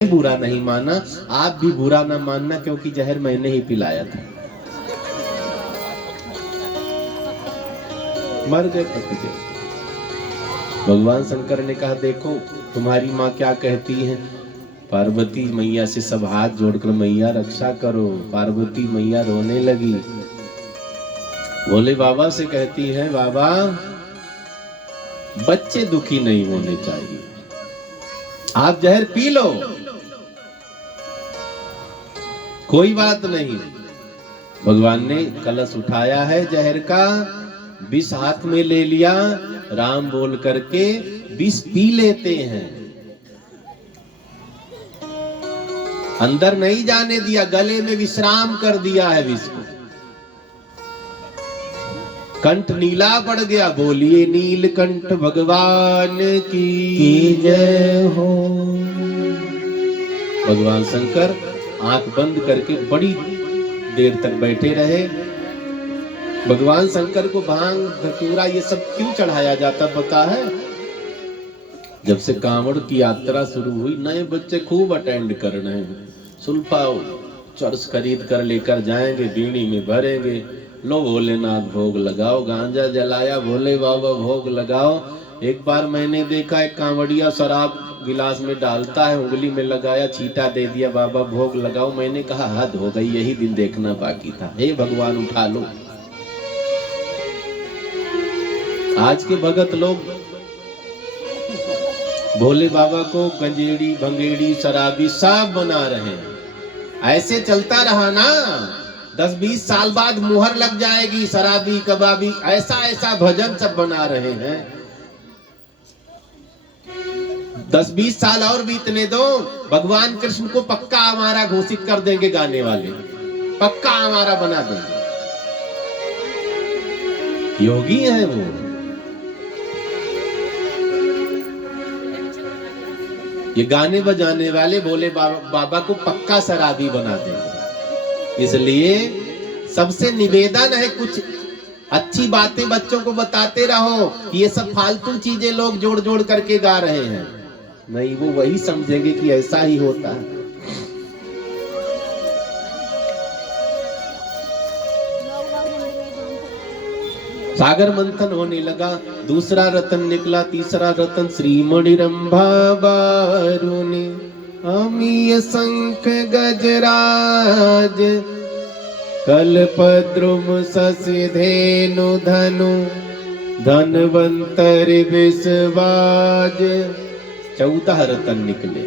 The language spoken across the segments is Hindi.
बुरा नहीं माना, आप भी बुरा ना मानना, क्योंकि जहर मैंने ही पिलाया था। मर गए पक गए। भगवान शंकर ने कहा, देखो तुम्हारी माँ क्या कहती है, पार्वती मैया से सब हाथ जोड़कर मैया रक्षा करो। पार्वती मैया रोने लगी। भोले बाबा से कहती है, बाबा बच्चे दुखी नहीं होने चाहिए, आप जहर पी लो, कोई बात नहीं। भगवान ने कलश उठाया है जहर का, विष हाथ में ले लिया, राम बोल करके विष पी लेते हैं। अंदर नहीं जाने दिया, गले में विश्राम कर दिया है विष को। कंठ नीला पड़ गया। बोलिए नीलकंठ भगवान की जय हो। भगवान शंकर आंख बंद करके बड़ी देर तक बैठे रहे। भगवान शंकर को भांग धतूरा ये सब क्यों चढ़ाया जाता पता है? जब से कांवड़ की यात्रा शुरू हुई, नए बच्चे खूब अटेंड कर रहे हैं। सुल्फा चर्च खरीद कर लेकर जाएंगे, बीड़ी में भरेंगे, लो भोलेनाथ भोग लगाओ, गांजा जलाया, भोले बाबा भोग लगाओ। एक बार मैंने देखा एक कांवड़िया शराब गिलास में डालता है, उंगली में लगाया, छींटा दे दिया, बाबा भोग लगाओ। मैंने कहा हद हो गई, यही दिन देखना बाकी था। हे भगवान उठा लो। आज के भगत लोग भोले बाबा को गंजेड़ी भंगेड़ी शराबी सब बना रहे हैं। ऐसे चलता रहा ना, 10-20 साल बाद मुहर लग जाएगी। शराबी कबाबी ऐसा ऐसा भजन सब बना रहे हैं। 10-20 साल और बीतने दो, भगवान कृष्ण को पक्का हमारा घोषित कर देंगे, गाने वाले पक्का हमारा बना देंगे। योगी है वो। ये गाने बजाने वाले भोले बाबा को पक्का शराबी बना देंगे। इसलिए सबसे निवेदन है, कुछ अच्छी बातें बच्चों को बताते रहो। ये सब फालतू चीजें लोग जोड़ जोड़ करके गा रहे हैं, नहीं वो वही समझेंगे कि ऐसा ही होता है। सागर मंथन होने लगा, दूसरा रतन निकला, तीसरा रतन श्रीमणि रंभा बारुनि, अमीय शंख गजराज, कल्पद्रुम शशि धेनु धनु, धनवंतरि विषवाज। 14 रतन निकले।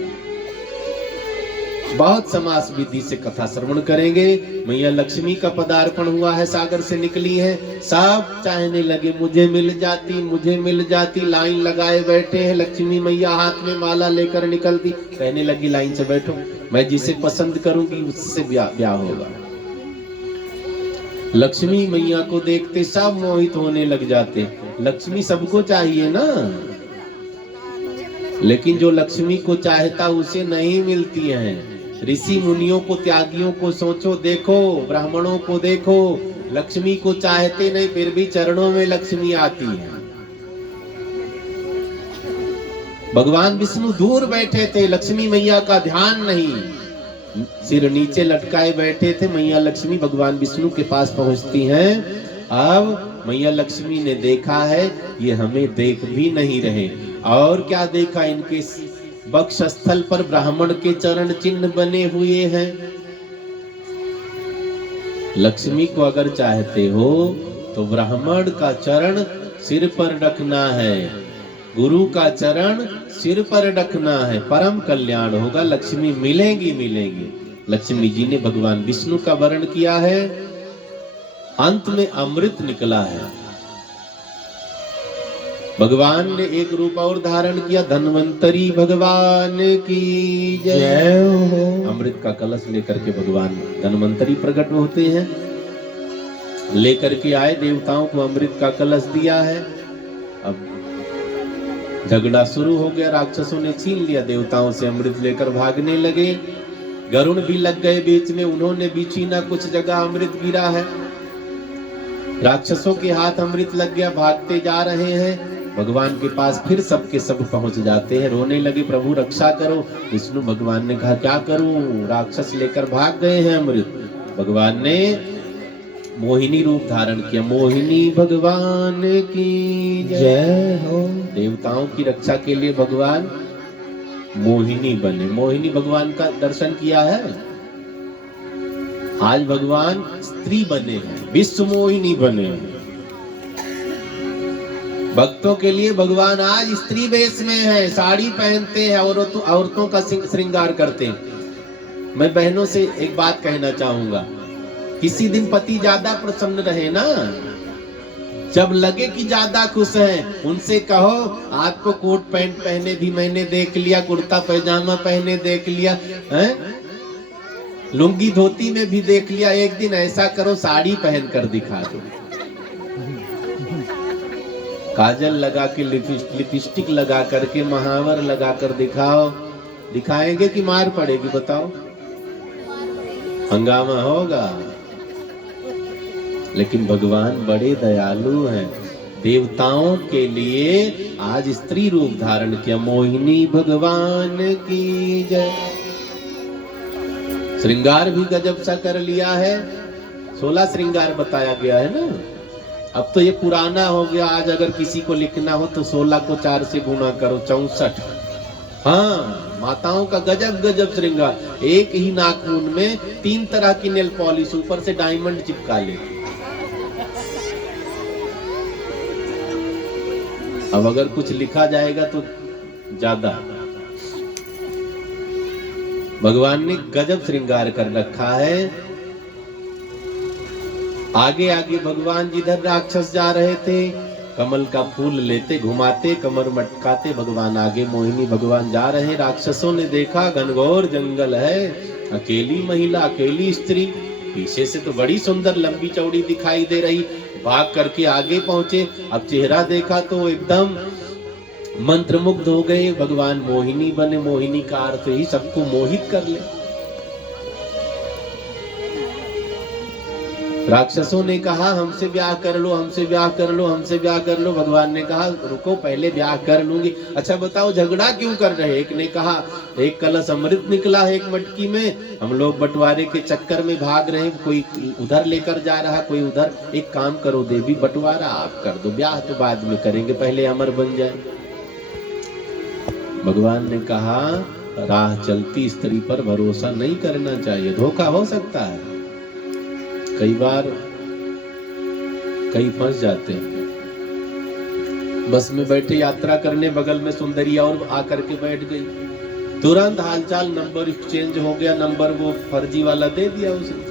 बहुत समास विधि से कथा श्रवण करेंगे। मैया लक्ष्मी का पदार्पण हुआ है, सागर से निकली है। सब चाहने लगे मुझे मिल जाती, मुझे मिल जाती। लाइन लगाए बैठे हैं। लक्ष्मी मैया हाथ में माला लेकर निकलती, कहने लगी लाइन से बैठो, मैं जिसे पसंद करूंगी उससे ब्याह होगा। लक्ष्मी मैया को देखते सब मोहित होने लग जाते। लक्ष्मी सबको चाहिए ना, लेकिन जो लक्ष्मी को चाहता उसे नहीं मिलती है। ऋषि मुनियों को, त्यागियों को सोचो, देखो ब्राह्मणों को देखो, लक्ष्मी को चाहते नहीं, फिर भी चरणों में लक्ष्मी आती है। भगवान विष्णु दूर बैठे थे, लक्ष्मी मैया का ध्यान नहीं, सिर नीचे लटकाए बैठे थे। मैया लक्ष्मी भगवान विष्णु के पास पहुंचती हैं। अब मैया लक्ष्मी ने देखा है ये हमें देख भी नहीं रहे, और क्या देखा, इनके वक्षस्थल पर ब्राह्मण के चरण चिन्ह बने हुए हैं। लक्ष्मी को अगर चाहते हो तो ब्राह्मण का चरण सिर पर रखना है, गुरु का चरण सिर पर रखना है, परम कल्याण होगा। लक्ष्मी मिलेंगी मिलेंगी। लक्ष्मी जी ने भगवान विष्णु का वर्ण किया है। अंत में अमृत निकला है। भगवान ने एक रूप और धारण किया, धन्वंतरी भगवान की जय हो। अमृत का कलश लेकर के भगवान धन्वंतरी प्रकट होते हैं, लेकर के आए, देवताओं को अमृत का कलश दिया है। अब झगड़ा शुरू हो गया, राक्षसों ने छीन लिया देवताओं से, अमृत लेकर भागने लगे। गरुण भी लग गए बीच में, उन्होंने भी छीना, कुछ जगह अमृत गिरा है। राक्षसों के हाथ अमृत लग गया, भागते जा रहे हैं। भगवान के पास फिर सबके सब पहुंच जाते हैं, रोने लगे प्रभु रक्षा करो। विष्णु भगवान ने कहा क्या करूं, राक्षस लेकर भाग गए हैं अमृत। भगवान ने मोहिनी रूप धारण किया। मोहिनी भगवान की जय हो। देवताओं की रक्षा के लिए भगवान मोहिनी बने। मोहिनी भगवान का दर्शन किया है। आज भगवान स्त्री बने हैं, विश्व मोहिनी बने हैं। भक्तों के लिए भगवान आज स्त्री वेश में है, साड़ी पहनते हैं, औरतों का श्रृंगार करते हैं। मैं बहनों से एक बात कहना चाहूंगा, किसी दिन पति ज्यादा प्रसन्न रहे ना, जब लगे कि ज्यादा खुश हैं, उनसे कहो आपको कोट पैंट पहने भी मैंने देख लिया, कुर्ता पैजामा पहने देख लिया है, लुंगी धोती में भी देख लिया, एक दिन ऐसा करो साड़ी पहन कर दिखा दो, काजल लगा के लिपस्टिक लगा करके महावर लगा कर दिखाओ। दिखाएंगे कि मार पड़ेगी बताओ, हंगामा होगा। लेकिन भगवान बड़े दयालु हैं, देवताओं के लिए आज स्त्री रूप धारण किया। मोहिनी भगवान की जय। श्रृंगार भी गजब सा कर लिया है। 16 श्रृंगार बताया गया है ना। अब तो ये पुराना हो गया, आज अगर किसी को लिखना हो तो 16 को 4 से गुणा करो, 64। हाँ, माताओं का गजब गजब श्रृंगार। एक ही नाखून में 3 तरह की नेल पॉलिश, ऊपर से डायमंड चिपका ले। अब अगर कुछ लिखा जाएगा तो ज्यादा। भगवान ने गजब श्रृंगार कर रखा है। आगे आगे भगवान जिधर राक्षस जा रहे थे, कमल का फूल लेते घुमाते, कमर मटकाते भगवान आगे। मोहिनी भगवान जा रहे, राक्षसों ने देखा घनघोर जंगल है, अकेली महिला, अकेली स्त्री, पीछे से तो बड़ी सुंदर लंबी चौड़ी दिखाई दे रही। भाग करके आगे पहुंचे, अब चेहरा देखा तो एकदम मंत्रमुग्ध हो गए। भगवान मोहिनी बने। मोहिनी का अर्थ ही सबको मोहित कर ले। राक्षसों ने कहा हमसे ब्याह कर लो, हमसे ब्याह कर लो, हमसे ब्याह कर लो। भगवान ने कहा रुको, पहले ब्याह कर लूंगी। अच्छा बताओ झगड़ा क्यों कर रहे? एक ने कहा एक कलश अमृत निकला है एक मटकी में, हम लोग बंटवारे के चक्कर में भाग रहे हैं, कोई उधर लेकर जा रहा, कोई उधर। एक काम करो देवी, बंटवारा आप कर दो, ब्याह तो बाद में करेंगे, पहले अमर बन जाए। भगवान ने कहा राह चलती स्त्री पर भरोसा नहीं करना चाहिए, धोखा हो सकता है। कई बार कई फंस जाते हैं। बस में बैठे यात्रा करने, बगल में सुंदरी और आकर के बैठ गई, तुरंत हालचाल नंबर एक्सचेंज हो गया। नंबर वो फर्जी वाला दे दिया उसने।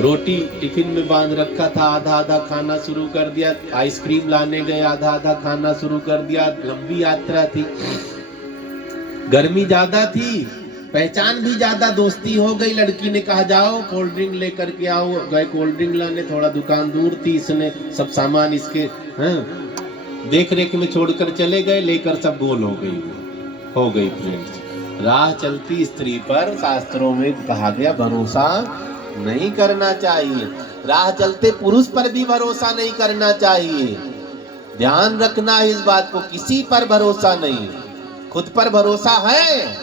रोटी टिफिन में बांध रखा था, आधा आधा खाना शुरू कर दिया। आइसक्रीम लाने गए, आधा आधा खाना शुरू कर दिया। लंबी यात्रा थी, गर्मी ज्यादा थी, पहचान भी ज्यादा, दोस्ती हो गई। लड़की ने कहा जाओ कोल्ड ड्रिंक लेकर के आओ। गए कोल्ड ड्रिंक लाने, थोड़ा दुकान दूर थी, इसने सब सामान इसके देख रेख में छोड़कर चले गए, लेकर सब गोल हो गई फ्रेंड्स। राह चलती स्त्री पर शास्त्रों में कहा गया भरोसा नहीं करना चाहिए। राह चलते पुरुष पर भी भरोसा नहीं करना चाहिए। ध्यान रखना इस बात को, किसी पर भरोसा नहीं। खुद पर भरोसा है,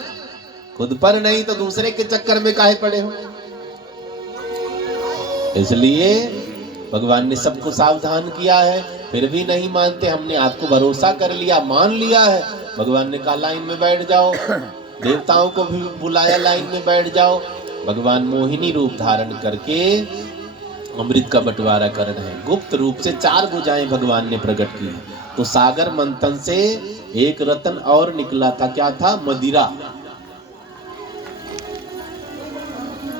खुद पर नहीं तो दूसरे के चक्कर में काहे पड़े हो। इसलिए भगवान ने सबको सावधान किया है, फिर भी नहीं मानते। हमने आपको भरोसा कर लिया, मान लिया है। भगवान ने कहा लाइन में बैठ जाओ, देवताओं को भी बुलाया, लाइन में बैठ जाओ। भगवान मोहिनी रूप धारण करके अमृत का बंटवारा कर रहे हैं। गुप्त रूप से 4 भुजाएं भगवान ने प्रकट की है। तो सागर मंथन से एक रत्न और निकला था, क्या था? मदिरा।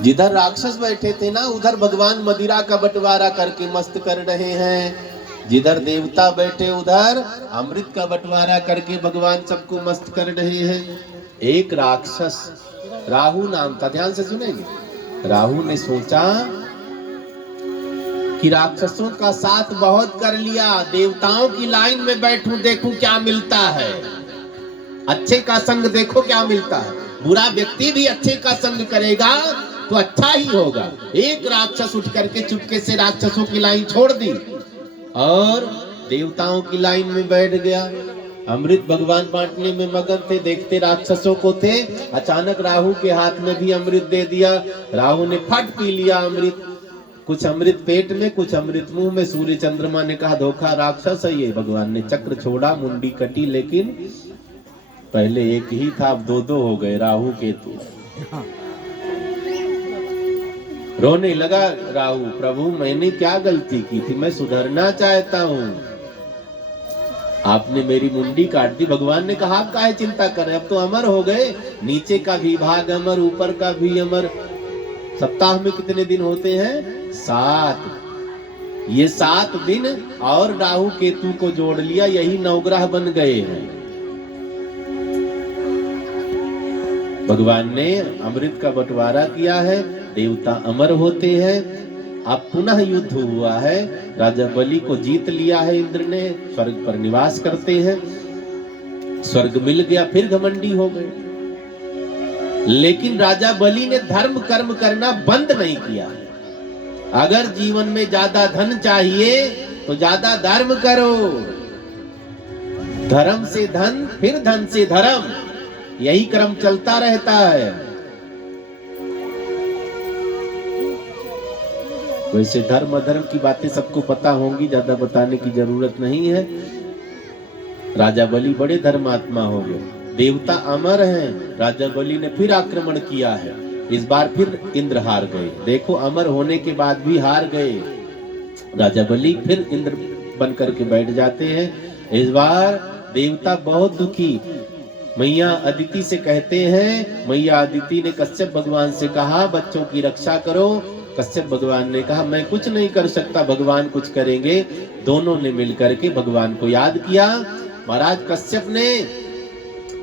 जिधर राक्षस बैठे थे ना, उधर भगवान मदिरा का बंटवारा करके मस्त कर रहे हैं। जिधर देवता बैठे उधर अमृत का बंटवारा करके भगवान सबको मस्त कर रहे हैं। एक राक्षस, राहु नाम था, ध्यान से सुनेंगे। राहु ने सोचा कि राक्षसों का साथ बहुत कर लिया, देवताओं की लाइन में बैठूं, देखूं क्या मिलता है। अच्छे का संग देखो क्या मिलता है। बुरा व्यक्ति भी अच्छे का संग करेगा तो अच्छा ही होगा। एक राक्षस उठ करके चुपके से राक्षसों की लाइन छोड़ दी और देवताओं की लाइन में बैठ गया। अमृत भगवान बांटने में मगन थे, देखते राक्षसों को थे। अचानक राहु के हाथ में भी अमृत दे दिया। राहु ने फट पी लिया अमृत, कुछ अमृत पेट में, कुछ अमृत मुंह में। सूर्य चंद्रमा ने कहा धोखा राक्षस है ये। भगवान ने चक्र छोड़ा, मुंडी कटी, लेकिन पहले एक ही था, अब दो दो हो गए राहु केतु। रोने लगा राहु, प्रभु मैंने क्या गलती की थी, मैं सुधरना चाहता हूं, आपने मेरी मुंडी काट दी। भगवान ने कहा आप काहे चिंता कर रहे, अब तो अमर हो गए, नीचे का भी भाग अमर, ऊपर का भी अमर। सप्ताह में कितने दिन होते हैं? 7। ये 7 दिन और राहु केतु को जोड़ लिया, यही नवग्रह बन गए हैं। भगवान ने अमृत का बंटवारा किया है, देवता अमर होते हैं। अब पुनः युद्ध हुआ है, राजा बलि को जीत लिया है इंद्र ने, स्वर्ग पर निवास करते हैं। स्वर्ग मिल गया, फिर घमंडी हो गए। लेकिन राजा बलि ने धर्म कर्म करना बंद नहीं किया। अगर जीवन में ज्यादा धन चाहिए तो ज्यादा धर्म करो, धर्म से धन, फिर धन से धर्म, यही क्रम चलता रहता है। वैसे धर्म अधर्म की बातें सबको पता होंगी, ज्यादा बताने की जरूरत नहीं है। राजा बलि बड़े धर्मात्मा हो गए, देवता अमर हैं। राजा बलि ने फिर आक्रमण किया है, इस बार फिर इंद्र हार गए। देखो अमर होने के बाद भी हार गए। राजा बलि फिर इंद्र बन करके बैठ जाते हैं। इस बार देवता बहुत दुखी। मैया अदिति से कहते हैं, मैया अदिति ने कश्यप भगवान से कहा बच्चों की रक्षा करो। कश्यप भगवान ने कहा मैं कुछ नहीं कर सकता, भगवान कुछ करेंगे। दोनों ने मिलकर के भगवान को याद किया। महाराज कश्यप ने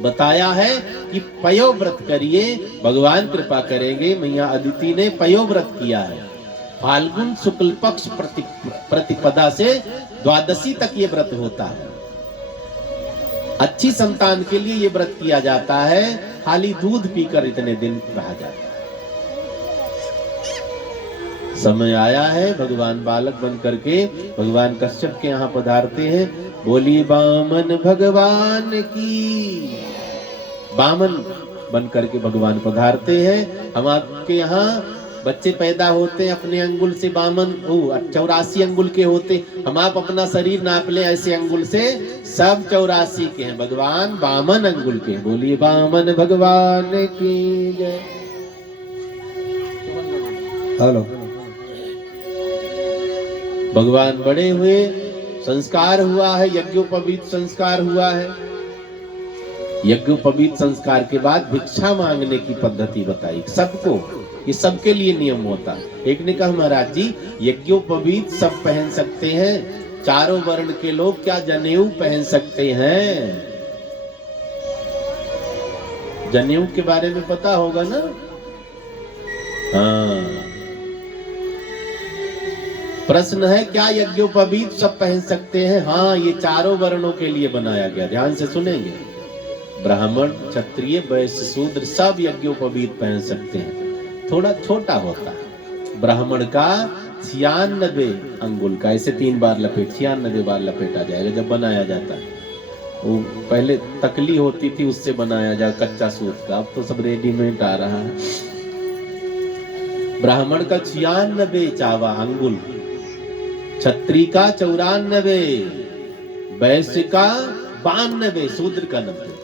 बताया है कि पयोव्रत करिए, भगवान कृपा करेंगे। मैया अदिति ने पयोव्रत किया है। फाल्गुन शुक्ल पक्ष प्रतिपदा से द्वादशी तक ये व्रत होता है। अच्छी संतान के लिए ये व्रत किया जाता है। खाली दूध पीकर इतने दिन रहा जाता है। समय आया है, भगवान बालक बन करके भगवान कश्यप के यहाँ पधारते हैं। बोली बामन भगवान की। बामन बन करके भगवान पधारते हैं। हम आपके यहाँ बच्चे पैदा होते हैं अपने अंगुल से, बामन 84 अंगुल के होते। हम आप अपना शरीर नाप ले ऐसे अंगुल से, सब 84 के हैं, भगवान बामन अंगुल के। बोलिए बामन भगवान की जय। हेलो। भगवान बड़े हुए, संस्कार हुआ है, यज्ञोपवीत संस्कार हुआ है। यज्ञोपवीत संस्कार के बाद भिक्षा मांगने की पद्धति बताई सबको, ये सबके लिए नियम होता है। एक ने कहा महाराज जी यज्ञोपवीत सब पहन सकते हैं, चारों वर्ण के लोग क्या जनेऊ पहन सकते हैं? जनेऊ के बारे में पता होगा ना? हाँ। प्रश्न है क्या यज्ञोपवीत सब पहन सकते हैं? हाँ, ये चारों वर्णों के लिए बनाया गया। ध्यान से सुनेंगे। ब्राह्मण, क्षत्रिय, वैश्य, शूद्र सब यज्ञोपवीत पहन सकते हैं। थोड़ा छोटा होता है। ब्राह्मण का 96 अंगुल का, ऐसे 3 बार लपेट, 96 बार लपेटा जाएगा जब बनाया जाता है। वो पहले तकली होती थी, उससे बनाया जा कच्चा सूत का, अब तो सब रेडीमेड आ रहा है। ब्राह्मण का 96 चावा अंगुल, क्षत्रिय का 94, वैश्य का 92, शूद्र का 90।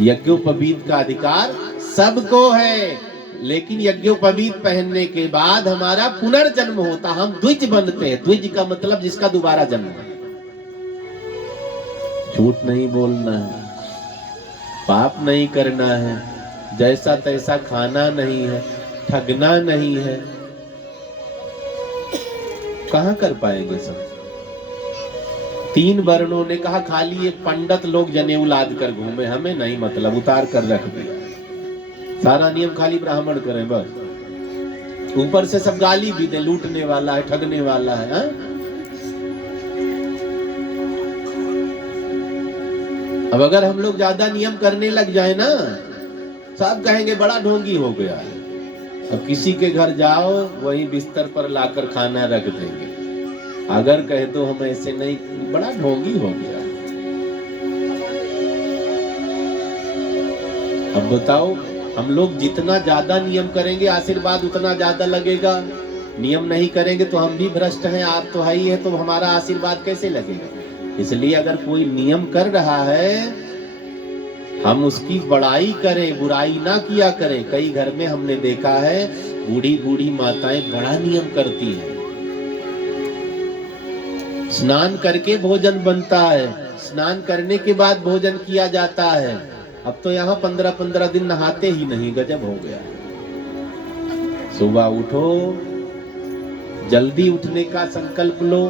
यज्ञोपवीत का अधिकार सबको है, लेकिन यज्ञोपवीत पहनने के बाद हमारा पुनर्जन्म होता, हम द्विज बनते हैं। द्विज का मतलब जिसका दोबारा जन्म है। झूठ नहीं बोलना है, पाप नहीं करना है, जैसा तैसा खाना नहीं है, ठगना नहीं है। कहां कर पाएंगे सब? 3 वर्णों ने कहा खाली ये पंडित लोग जनेऊ लाद कर घूमे, हमें नहीं मतलब, उतार कर रख दिया। सारा नियम खाली ब्राह्मण करें बस। ऊपर से सब गाली भी दे, लूटने वाला है, ठगने वाला है। हा? अब अगर हम लोग ज्यादा नियम करने लग जाए ना, सब कहेंगे बड़ा ढोंगी हो गया है। अब किसी के घर जाओ, वही बिस्तर पर लाकर खाना रख देंगे। अगर कह दो हम ऐसे नहीं, बड़ा ढोंगी हो गया। अब बताओ, हम लोग जितना ज्यादा नियम करेंगे आशीर्वाद उतना ज्यादा लगेगा। नियम नहीं करेंगे तो हम भी भ्रष्ट हैं, आप तो है ही है, तो हमारा आशीर्वाद कैसे लगेगा? इसलिए अगर कोई नियम कर रहा है हम उसकी बड़ाई करें, बुराई ना किया करें। कई घर में हमने देखा है बूढ़ी बूढ़ी माताएं बड़ा नियम करती हैं। स्नान करके भोजन बनता है, स्नान करने के बाद भोजन किया जाता है। अब तो यहाँ 15-15 दिन नहाते ही नहीं, गजब हो गया। सुबह उठो, जल्दी उठने का संकल्प लो।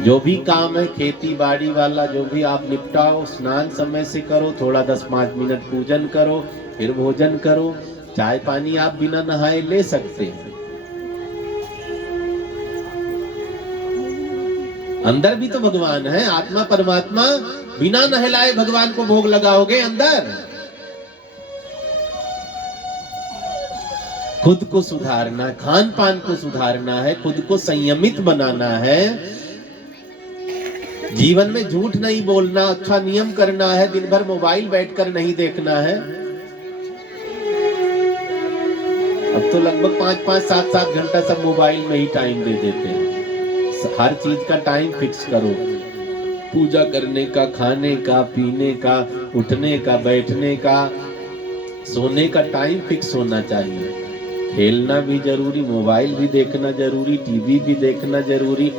जो भी काम है खेती बाड़ी वाला जो भी आप निपटाओ, स्नान समय से करो, थोड़ा 10-5 मिनट पूजन करो, फिर भोजन करो। चाय पानी आप बिना नहाए ले सकते हैं। अंदर भी तो भगवान है, आत्मा परमात्मा। बिना नहलाए भगवान को भोग लगाओगे अंदर? खुद को सुधारना, खान पान को सुधारना है, खुद को संयमित बनाना है, जीवन में झूठ नहीं बोलना, अच्छा नियम करना है, दिन भर मोबाइल बैठकर नहीं देखना है। अब तो लगभग 5-5, 7-7 घंटा सब मोबाइल में ही टाइम दे देते हैं। हर चीज का टाइम फिक्स करो, पूजा करने का, खाने का, पीने का, उठने का, बैठने का, सोने का टाइम फिक्स होना चाहिए। खेलना भी जरूरी, मोबाइल भी देखना जरूरी, टीवी भी देखना जरूरी,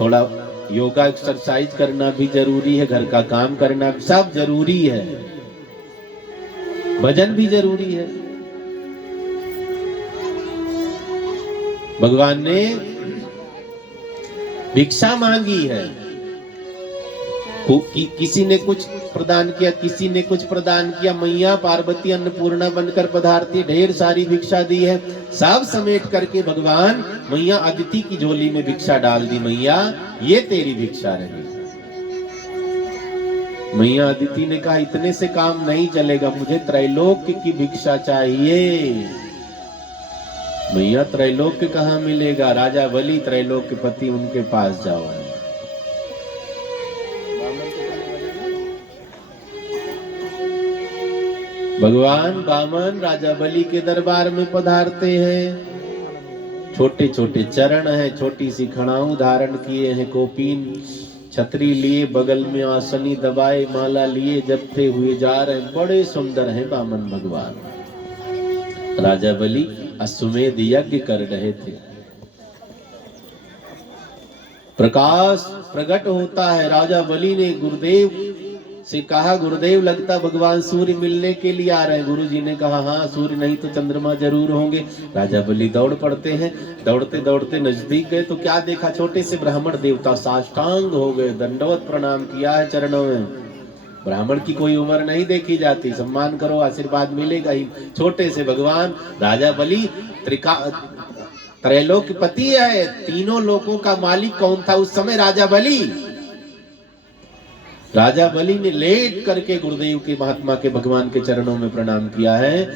थोड़ा योगा एक्सरसाइज करना भी जरूरी है, घर का काम करना सब जरूरी है, भजन भी जरूरी है। भगवान ने भिक्षा मांगी है, किसी ने कुछ प्रदान किया, किसी ने कुछ प्रदान किया। मैया पार्वती अन्नपूर्णा बनकर पधारती, ढेर सारी भिक्षा दी है, सब समेट करके भगवान मैया अदिति की झोली में भिक्षा डाल दी। मैया ये तेरी भिक्षा रही। मैया अदिति ने कहा इतने से काम नहीं चलेगा, मुझे त्रैलोक्य की भिक्षा चाहिए। मैया त्रैलोक्य कहाँ मिलेगा? राजा बलि त्रैलोक्यपति, उनके पास जाओ। भगवान वामन राजा बलि के दरबार में पधारते हैं। छोटे छोटे चरण हैं, छोटी सी खड़ाऊ धारण किए हैं, कोपीन छतरी लिए, बगल में आसनी दबाए, माला लिए जपते हुए जा रहे हैं। बड़े सुंदर हैं वामन भगवान। राजा बलि अश्वमेध यज्ञ कर रहे थे। प्रकाश प्रकट होता है। राजा बलि ने गुरुदेव से कहा, गुरुदेव लगता भगवान सूर्य मिलने के लिए आ रहे हैं। गुरु जी ने कहा हाँ, सूर्य नहीं तो चंद्रमा जरूर होंगे। राजा बलि दौड़ पड़ते हैं। दौड़ते दौड़ते नजदीक गए तो क्या देखा, छोटे से ब्राह्मण देवता साष्टांग हो गए, दंडवत प्रणाम किया है चरणों में। ब्राह्मण की कोई उम्र नहीं देखी जाती, सम्मान करो आशीर्वाद मिलेगा ही। छोटे से भगवान राजा बलि त्रैलोक्यपति है, तीनों लोकों का मालिक कौन था उस समय? राजा बलि। राजा बलि ने लेट करके गुरुदेव के महात्मा के भगवान के चरणों में प्रणाम किया है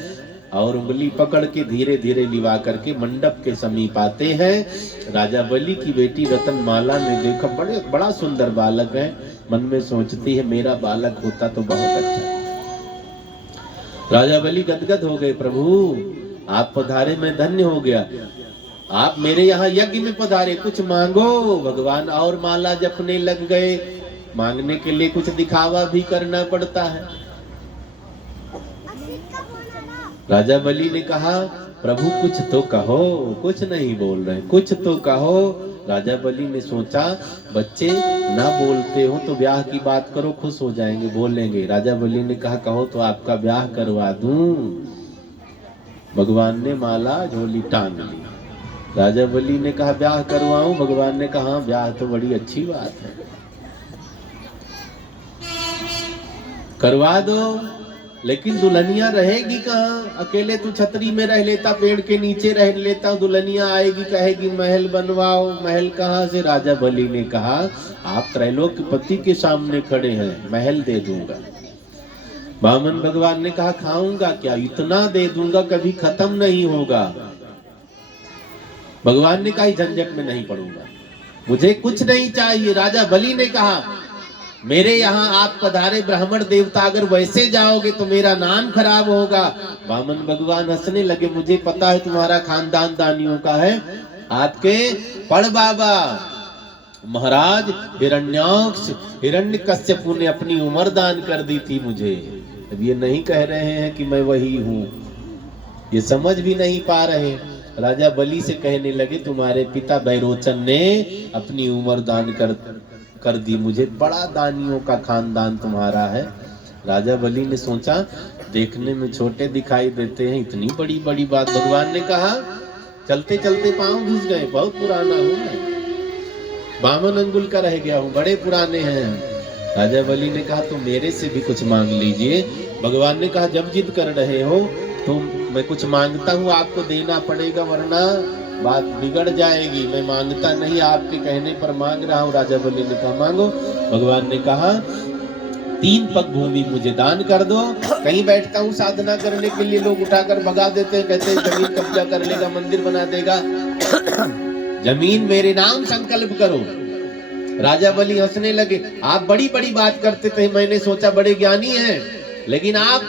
और उंगली पकड़ के धीरे धीरे लिवा करके मंडप के समीप आते हैं। राजा बलि की बेटी रतनमाला ने देखा, बड़ा सुंदर बालक है। मन में सोचती है मेरा बालक होता तो बहुत अच्छा। राजा बलि गदगद हो गए, प्रभु आप पधारे, मैं धन्य हो गया। आप मेरे यहाँ यज्ञ में पधारे, कुछ मांगो। भगवान और माला जपने लग गए। मांगने के लिए कुछ दिखावा भी करना पड़ता है। राजा बलि ने कहा, प्रभु कुछ तो कहो। कुछ नहीं बोल रहे, कुछ तो कहो। राजा बलि ने सोचा बच्चे ना बोलते हो तो ब्याह की बात करो, खुश हो जाएंगे, बोलेंगे। राजा बलि ने कहा कहो तो आपका ब्याह करवा दूं। भगवान ने माला झोली टांग ली। राजा बलि ने कहा ब्याह करवाऊं? भगवान ने कहा ब्याह तो बड़ी अच्छी बात है, करवा दो, लेकिन दुल्हनिया रहेगी कहाँ? अकेले तू छतरी में रह लेता, पेड़ के नीचे रह लेता, दुल्हनिया आएगी कहेगी महल बनवाओ। महल कहाँ से? राजा बलि ने कहा आप त्रैलोक्यपति के सामने खड़े हैं, महल दे दूंगा। वामन भगवान ने कहा खाऊंगा क्या? इतना दे दूंगा कभी खत्म नहीं होगा। भगवान ने कहा झंझट में नहीं पड़ूंगा। मुझे कुछ नहीं चाहिए। राजा बलि ने कहा मेरे यहाँ आप पधारे ब्राह्मण देवता, अगर वैसे जाओगे तो मेरा नाम खराब होगा। वामन भगवान हंसने लगे, मुझे पता है तुम्हारा खानदान दानियों का है। आपके पड़ बाबा महाराज हिरण्याक्ष हिरण्यकश्यपु ने अपनी उम्र दान कर दी थी मुझे। अब ये नहीं कह रहे हैं कि मैं वही हूँ, ये समझ भी नहीं पा रहे। राजा बलि से कहने लगे तुम्हारे पिता बैरोचन ने अपनी उम्र दान कर दी मुझे, बड़ा दानियों का खानदान तुम्हारा है। राजा बलि ने सोचा देखने में छोटे दिखाई देते हैं, इतनी बड़ी बड़ी बात। भगवान ने कहा चलते चलते पांव घुस गए, बहुत पुराना हूं मैं, 52 अंगुल का रह गया हूं, बड़े पुराने हैं। राजा बलि ने कहा तो मेरे से भी कुछ मांग लीजिए। भगवान ने कहा जब जिद कर रहे हो तो मैं कुछ मांगता हूँ, आपको देना पड़ेगा वरना बात बिगड़ जाएगी। मैं मांगता नहीं, आपके कहने पर मांग रहा हूँ। राजा बलि ने कहा मांगो। भगवान ने कहा 3 पग भूमि मुझे दान कर दो। कहीं बैठता हूँ साधना करने के लिए, लोग उठाकर भगा देते हैं, कहते हैं जमीन कब्जा कर लेगा, मंदिर बना देगा। जमीन मेरे नाम संकल्प करो। राजा बलि हंसने लगे, आप बड़ी बड़ी बात करते थे, मैंने सोचा बड़े ज्ञानी हैं, लेकिन आप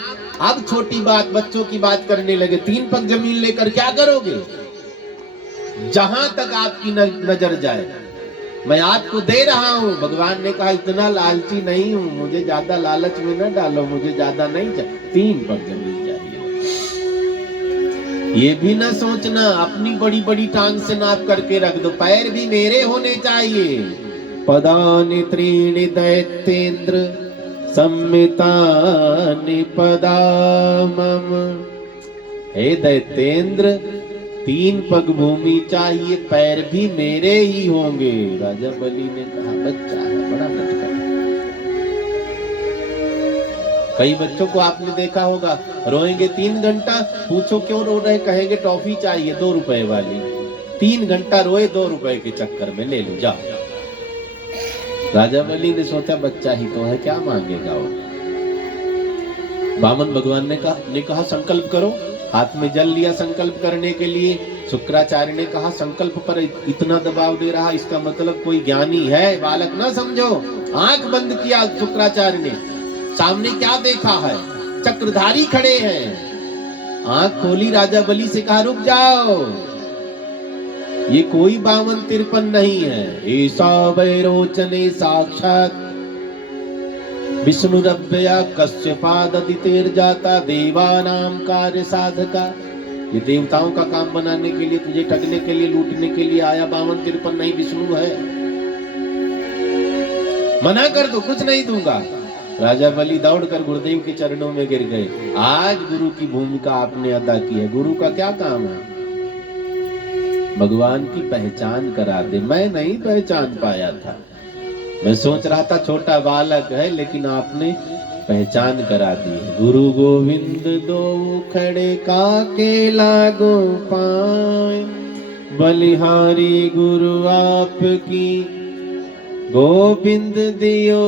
अब छोटी बात बच्चों की बात करने लगे। 3 पग जमीन लेकर क्या करोगे? जहां तक आपकी नजर जाए मैं आपको दे रहा हूं। भगवान ने कहा इतना लालची नहीं हूं, मुझे ज्यादा लालच में न डालो, मुझे ज्यादा नहीं चाहिए, 3 पग जमीन चाहिए। ये भी ना सोचना अपनी बड़ी बड़ी टांग से नाप करके रख दो, पैर भी मेरे होने चाहिए। पदानि त्रीणि दैत्येन्द्र सम्मितानि पदामम। हे दैत्येन्द्र 3 पग भूमि चाहिए, पैर भी मेरे ही होंगे। राजा बलि ने कहा बच्चा है, बड़ा नटखट। कई बच्चों को आपने देखा होगा, रोएंगे 3 घंटा, पूछो क्यों रो रहे, कहेंगे टॉफी चाहिए 2 रुपए वाली। 3 घंटा रोए 2 रुपए के चक्कर में, ले लो जाओ। राजा बलि ने सोचा बच्चा ही तो है, क्या मांगेगा वो। वामन भगवान ने कहा संकल्प करो। हाथ में जल लिया संकल्प करने के लिए। शुक्राचार्य ने कहा संकल्प पर इतना दबाव दे रहा, इसका मतलब कोई ज्ञानी है, बालक ना समझो। आंख बंद किया शुक्राचार्य ने, सामने क्या देखा है, चक्रधारी खड़े हैं। आंख खोली, राजा बलि से कहा रुक जाओ, ये कोई 52-53 नहीं है, ऐसा बैरोचने साक्षात विष्णुरव्यया कश्यपादितेर जाता देवानाम कार्य साधका। ये देवताओं का काम बनाने के लिए, तुझे ठगने के लिए, लूटने के लिए आया। 52-53 नहीं, विष्णु है, मना कर दो, कुछ नहीं दूंगा। राजा बलि दौड़कर गुरुदेव के चरणों में गिर गए। आज गुरु की भूमिका आपने अदा की है। गुरु का क्या काम है? भगवान की पहचान करा दे। मैं नहीं पहचान पाया था, मैं सोच रहा था छोटा बालक है, लेकिन आपने पहचान करा दी। गुरु गोविंद दो खड़े काके लागो पाए, बलिहारी गुरु आपकी गोविंद दियो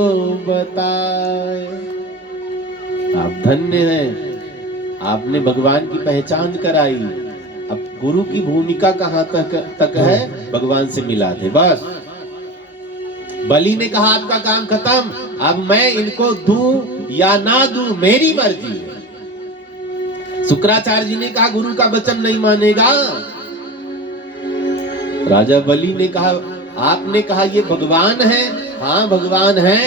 बताए। आप धन्य हैं, आपने भगवान की पहचान कराई। अब गुरु की भूमिका कहां तक है, भगवान से मिला दे बस। बलि ने कहा आपका काम खत्म, अब मैं इनको दूं या ना दूं मेरी मर्जी है। शुक्राचार्य जी ने कहा गुरु का वचन नहीं मानेगा। राजा बलि ने कहा आपने कहा ये भगवान है। हाँ भगवान है,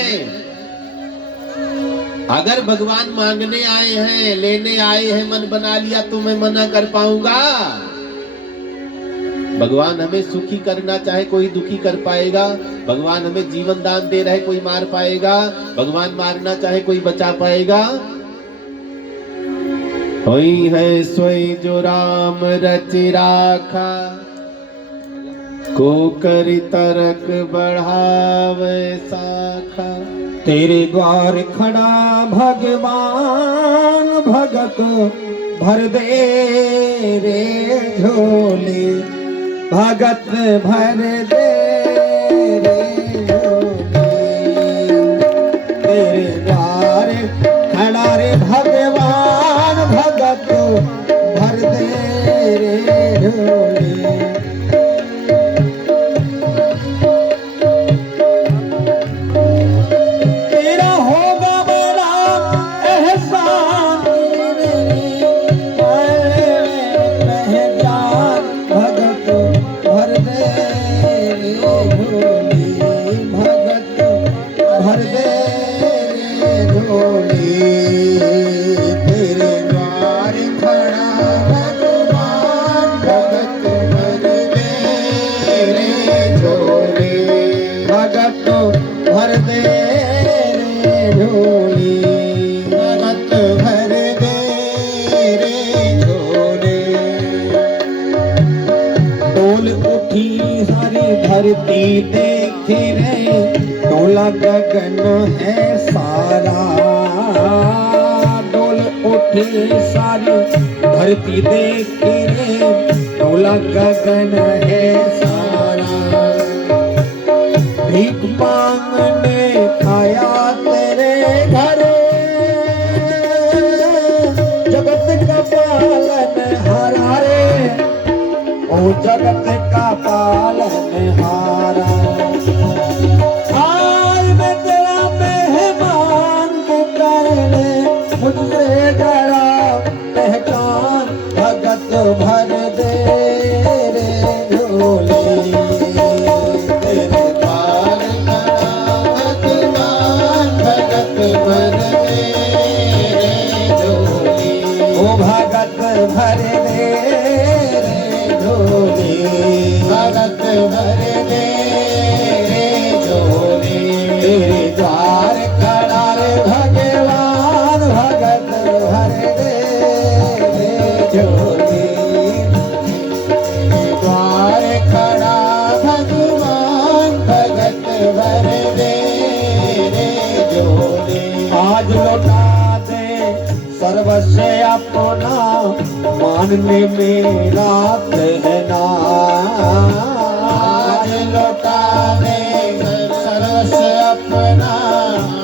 अगर भगवान मांगने आए हैं, लेने आए हैं, मन बना लिया तो मैं मना कर पाऊंगा? भगवान हमें सुखी करना चाहे कोई दुखी कर पाएगा? भगवान हमें जीवन दान दे रहे, कोई मार पाएगा? भगवान मारना चाहे कोई बचा पाएगा? होई है सोई जो राम रचि राखा, को करि तरक बढ़ावे साखा। तेरे द्वार खड़ा भगवान, भगत भर दे रे झोली, भगत भर दे रे झोली। तेरे द्वार खड़ा रे भगवान, भगत भर दे रे झोली। धरती देखी रे डोला गगन है सारा, डोल उठी सारी धरती देखी रे डोला गगन है सारा। भीख मांगने आया तेरे घर, जगत का पालन हारा रे, ओ जगत का पालन हारा। आज मैं तेरा मेहमान कर ले, मुझसे जरा पहचान भगत भर दे रे झोले। तेरे पाल भगवान भगत भर दे रे झोले, ओ भगत भर दे रे झोले, भगत भर दे रे झोले। तेरे द्वार खड़ा रे भगवान भगत भर दे रे झोले, द्वार खड़ा भगवान भगत भर दे रे झोले। आज लौटा दे सर्वस्व अपना, मानने मेरा कहना। आज लौटा दे सर्वस्व अपना,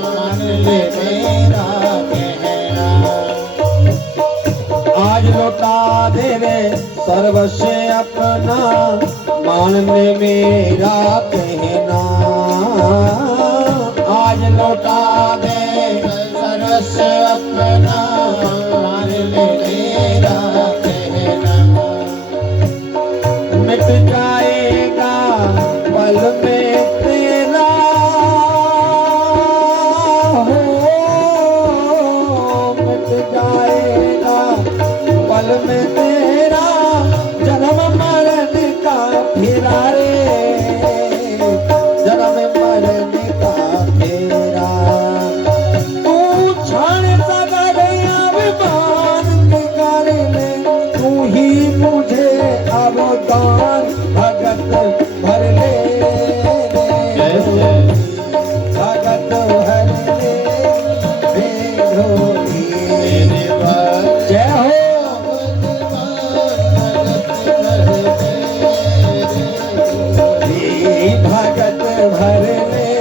मानने मेरा कहना। आज लौटा दे रे सर्वस्व अपना, मानने मेरा कहना। आज लौटा दे सर्वस्व अपना, मानने मेरा कहना। मिट जाएगा पल में तेरा हो, मिट जाएगा पल में तेरा जन्म मरण का फेरा रे, जन्म मरण का फेरा। तू क्षण सगर अभिमान कर ले, तू ही मुझे अवदान भगत भर ले रे, भगत भर ले रे झोली। जय हो भगत भर ले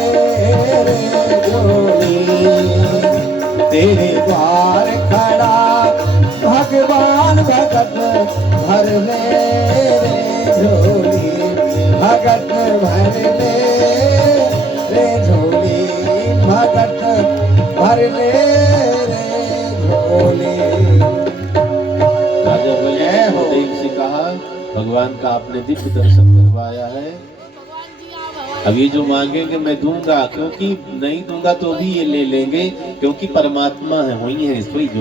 रे झोली। तेरे द्वार खड़ा भगवान भगत भर ले रे झोली, भगत भर ले रे झोली, भगत भर ले रे झोली। राजा बलदेव से कहा, भगवान का आपने दिव्य दर्शन करवाया है, अब ये जो मांगेंगे मैं दूंगा, क्योंकि नहीं दूंगा तो भी ये ले लेंगे, क्योंकि परमात्मा है, वही है, इसको ही जो